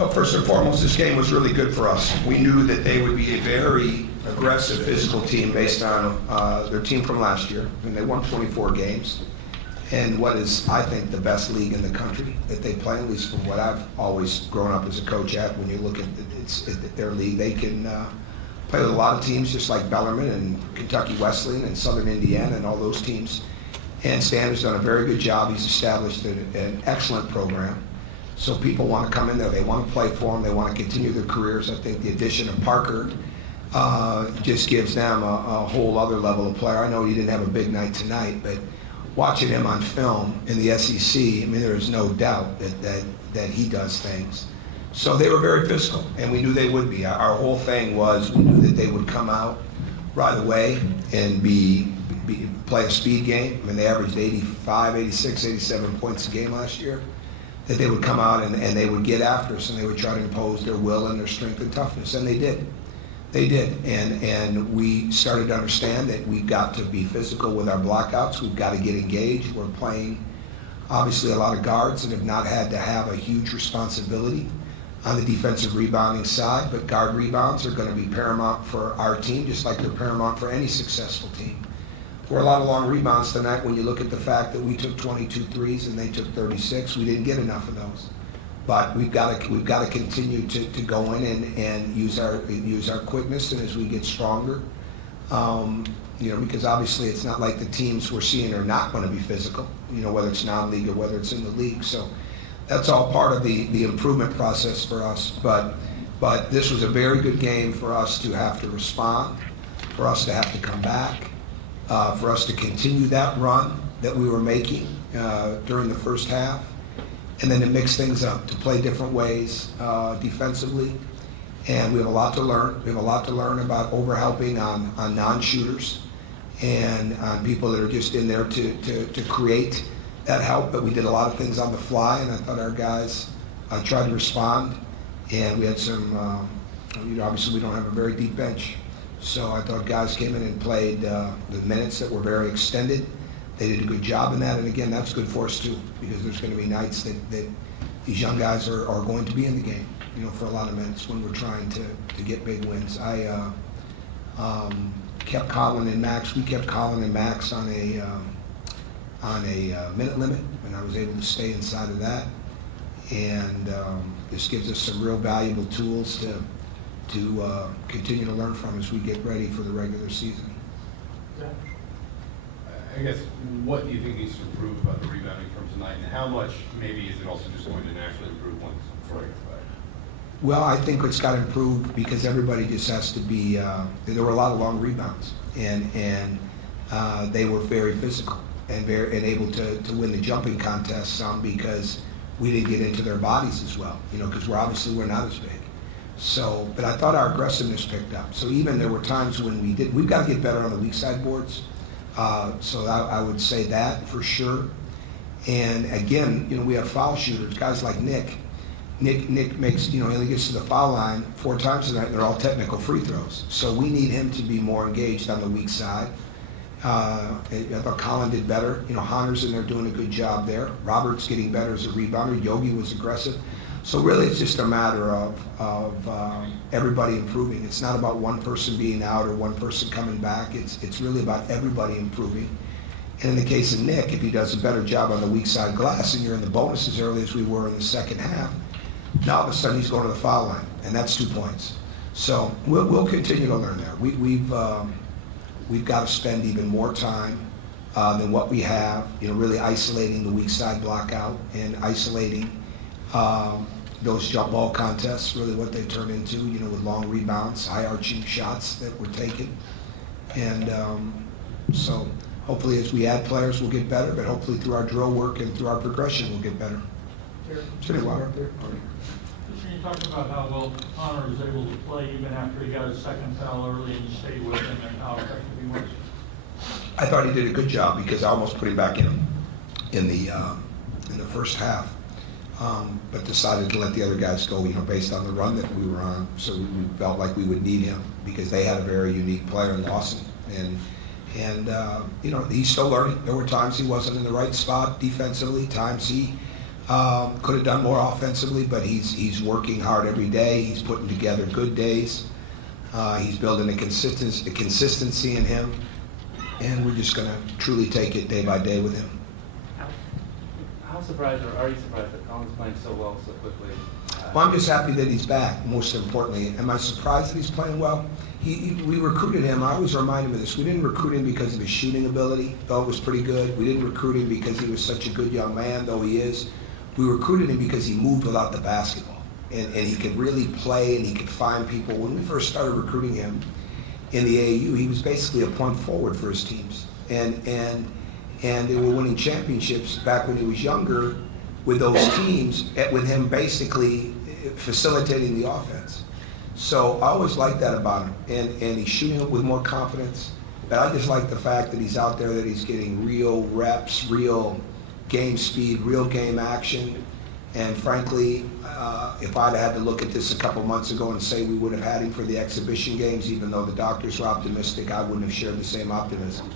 Well, first and foremost, this game was really good for us. We knew that they would be a very aggressive physical team based on their team from last year. I mean, they won 24 games. And what is, I think, the best league in the country that they play, at least from what I've always grown up as a coach at. When you look at their league, they can play with a lot of teams just like Bellarmine and Kentucky Wesleyan and Southern Indiana and all those teams. And Stan has done a very good job. He's established an excellent program. So people want to come in there. They want to play for him. They want to continue their careers. I think the addition of Parker just gives them a whole other level of player. I know he didn't have a big night tonight, but watching him on film in the SEC, I mean, there is no doubt that he does things. So they were very physical, and we knew they would be. Our whole thing was we knew that they would come out right away and play a speed game. I mean, they averaged 85, 86, 87 points a game last year. That they would come out and they would get after us, and they would try to impose their will and their strength and toughness, and they did. They did, and we started to understand that we've got to be physical with our blockouts. We've got to get engaged. We're playing, obviously, a lot of guards that have not had to have a huge responsibility on the defensive rebounding side, but guard rebounds are going to be paramount for our team, just like they're paramount for any successful team. There were a lot of long rebounds tonight when you look at the fact that we took 22 threes and they took 36. We didn't get enough of those. But we've got to continue to go in and use our quickness, and as we get stronger, because obviously it's not like the teams we're seeing are not going to be physical, whether it's non-league or whether it's in the league. So that's all part of the improvement process for us. But this was a very good game for us to have to respond, for us to have to come back, for us to continue that run that we were making during the first half. And then to mix things up, to play different ways defensively. And we have a lot to learn. We have a lot to learn about overhelping on non-shooters and on people that are just in there to create that help. But we did a lot of things on the fly, and I thought our guys tried to respond. And we had some, obviously we don't have a very deep bench. So I thought guys came in and played the minutes that were very extended. They did a good job in that, and again, that's good for us too, because there's going to be nights that these young guys are going to be in the game, for a lot of minutes when we're trying to get big wins. I kept Colin and Max. We kept Colin and Max on a minute limit, and I was able to stay inside of that. And this gives us some real valuable tools to continue to learn from as we get ready for the regular season. I guess, what do you think needs to improve about the rebounding from tonight, and how much maybe is it also just going to naturally improve once Troy gets back? Well, I think it's got to improve because everybody just has to be, there were a lot of long rebounds, and they were very physical and able to win the jumping contest some because we didn't get into their bodies as well, because we're not as big. So, but I thought our aggressiveness picked up. So even there were times when we've got to get better on the weak side boards. So I would say that for sure. And again, we have foul shooters, guys like Nick. Nick makes, he only gets to the foul line 4 times tonight, and they're all technical free throws. So we need him to be more engaged on the weak side. I thought Colin did better. Honnor's in there doing a good job there. Robert's getting better as a rebounder. Yogi was aggressive. So really it's just a matter of everybody improving. It's not about one person being out or one person coming back. It's really about everybody improving. And in the case of Nick, if he does a better job on the weak side glass and you're in the bonus as early as we were in the second half, now all of a sudden he's going to the foul line, and that's 2 points. So we'll continue to learn there. We've got to spend even more time than what we have, really isolating the weak side block out and isolating those jump ball contests, really what they turn into, with long rebounds, high arching shots that were taken. And so hopefully as we add players, we'll get better, but hopefully through our drill work and through our progression, we'll get better. You talked about how well Connor was able to play even after he got his second foul early and stayed with him, and how effective he was. I thought he did a good job because I almost put him back in the first half. But decided to let the other guys go, based on the run that we were on. So we felt like we would need him because they had a very unique player in Lawson. And he's still learning. There were times he wasn't in the right spot defensively, times he Could have done more offensively, but he's working hard every day. He's putting together good days. He's building a consistency in him, and we're just going to truly take it day by day with him. How surprised, or are you surprised that Colin's playing so well so quickly? Well, I'm just happy that he's back, most importantly. Am I surprised that he's playing well? We recruited him. I always remind him of this. We didn't recruit him because of his shooting ability, though it was pretty good. We didn't recruit him because he was such a good young man, though he is. We recruited him because he moved without the basketball, and he could really play, and he could find people. When we first started recruiting him in the AAU, he was basically a point forward for his teams, and they were winning championships back when he was younger with those teams, with him basically facilitating the offense. So I always liked that about him, and he's shooting it with more confidence. But I just like the fact that he's out there, that he's getting real reps, real game speed, real game action. And frankly, if I'd had to look at this a couple months ago and say we would have had him for the exhibition games, even though the doctors were optimistic, I wouldn't have shared the same optimism.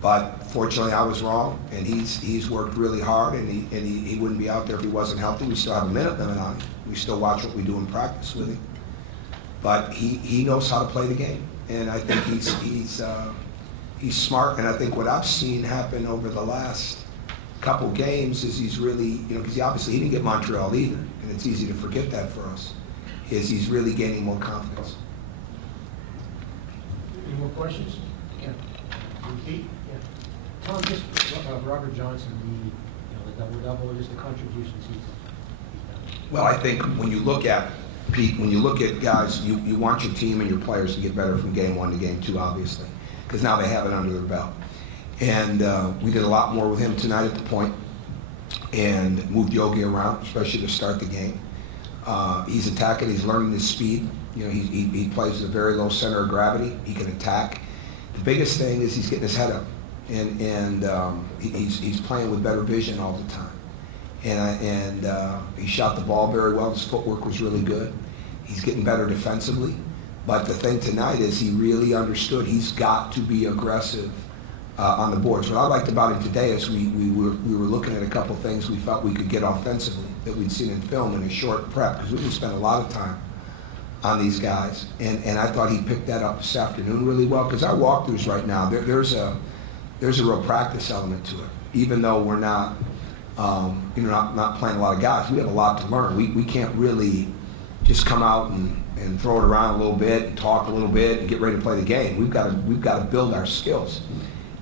But fortunately, I was wrong, and he's worked really hard, and he wouldn't be out there if he wasn't healthy. We still have a minute limit on him. We still watch what we do in practice with him. But he knows how to play the game, and I think he's smart. And I think what I've seen happen over the last couple games is he's really, because he didn't get Montreal either, and it's easy to forget that for us, is he's really gaining more confidence. Any more questions? Yeah. Repeat? Yeah. Tom, just Robert Johnson, the double-double, just the contributions he's done. Well, I think when you look at, Pete, when you look at guys, you want your team and your players to get better from game 1 to game 2, obviously, because now they have it under their belt. And we did a lot more with him tonight at the point, and moved Yogi around, especially to start the game. He's attacking, he's learning his speed. He plays with a very low center of gravity. He can attack. The biggest thing is he's getting his head up, and he's playing with better vision all the time. And he shot the ball very well. His footwork was really good. He's getting better defensively. But the thing tonight is he really understood he's got to be aggressive on the boards. What I liked about him today is we were looking at a couple things we felt we could get offensively that we'd seen in film in a short prep, because we didn't spend a lot of time on these guys. And I thought he picked that up this afternoon really well, because our walkthroughs right now, there's a real practice element to it. Even though we're not not playing a lot of guys, we have a lot to learn. We can't really just come out and throw it around a little bit and talk a little bit and get ready to play the game. We've got to build our skills.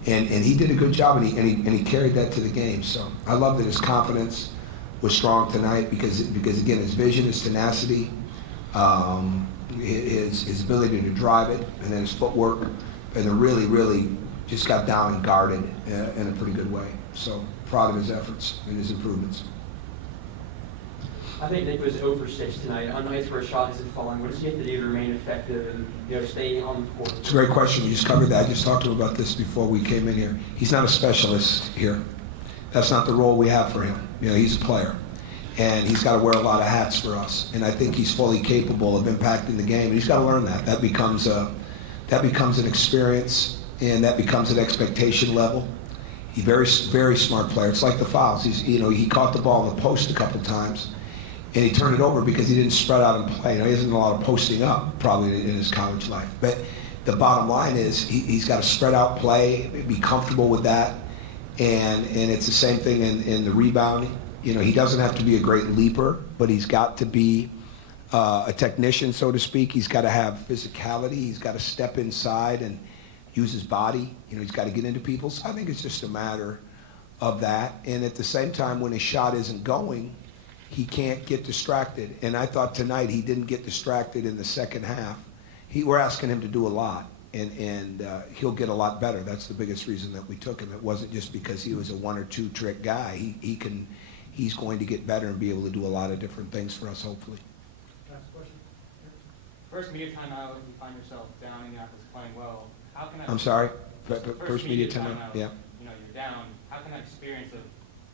And he did a good job, and he carried that to the game. So I love that his confidence was strong tonight, because again, his vision, his tenacity, his ability to drive it, and then his footwork, and it really just got down and guarded in a pretty good way. So proud of his efforts and his improvements. I think Nick was 0 for 6 tonight. On nights where a shot isn't falling, what does he have to do to remain effective and stay on the court? It's a great question. You just covered that. I just talked to him about this before we came in here. He's not a specialist here. That's not the role we have for him. He's a player, and he's got to wear a lot of hats for us. And I think he's fully capable of impacting the game. And he's got to learn that. That becomes an experience, and that becomes an expectation level. He's very, very smart player. It's like the fouls. He caught the ball in the post a couple times, and he turned it over because he didn't spread out and play. He hasn't done a lot of posting up probably in his college life. But the bottom line is he's got to spread out play, be comfortable with that, and it's the same thing in the rebounding. He doesn't have to be a great leaper, but he's got to be a technician, so to speak. He's got to have physicality. He's got to step inside and use his body. He's got to get into people. So I think it's just a matter of that. And at the same time, when his shot isn't going, he can't get distracted. And I thought tonight he didn't get distracted in the second half. We're asking him to do a lot, and he'll get a lot better. That's the biggest reason that we took him. It wasn't just because he was a 1 or 2 trick guy. He's going to get better and be able to do a lot of different things for us, hopefully. Last question. First media timeout, you find yourself down and Indianapolis playing well. How can I'm sorry? First media timeout, yeah. You're down. How can that experience of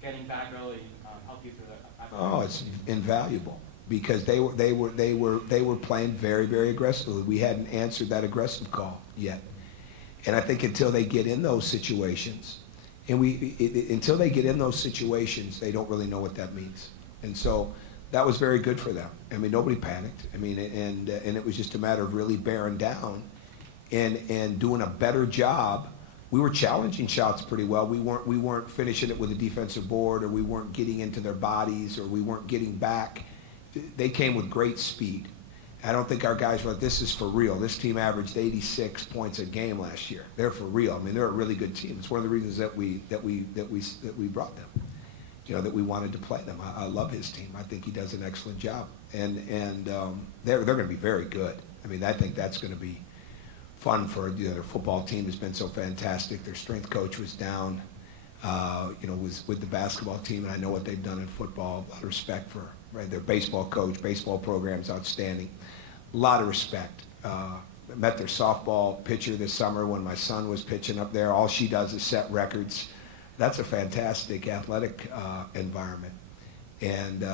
getting back early help you through that? Oh, it's invaluable, because they were playing very, very aggressively. We hadn't answered that aggressive call yet. And I think until they get in those situations And until they get in those situations, they don't really know what that means. And so that was very good for them. I mean, nobody panicked. I mean, and it was just a matter of really bearing down and doing a better job. We were challenging shots pretty well. We weren't finishing it with a defensive board, or we weren't getting into their bodies, or we weren't getting back. They came with great speed. I don't think our guys were like, this is for real. This team averaged 86 points a game last year. They're for real. I mean, they're a really good team. It's one of the reasons that we brought them. You know, that we wanted to play them. I love his team. I think he does an excellent job, and they're going to be very good. I mean, I think that's going to be fun for their football team. Has been so fantastic. Their strength coach was down, was with the basketball team, and I know what they've done in football. A lot of respect for their baseball coach. Baseball program's outstanding. A lot of respect. I met their softball pitcher this summer when my son was pitching up there. All she does is set records. That's a fantastic athletic environment. And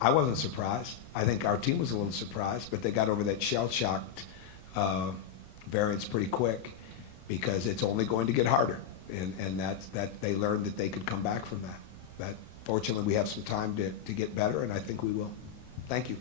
I wasn't surprised. I think our team was a little surprised, but they got over that shell-shocked variance pretty quick, because it's only going to get harder. And that they learned that they could come back from that. Fortunately, we have some time to get better, and I think we will. Thank you.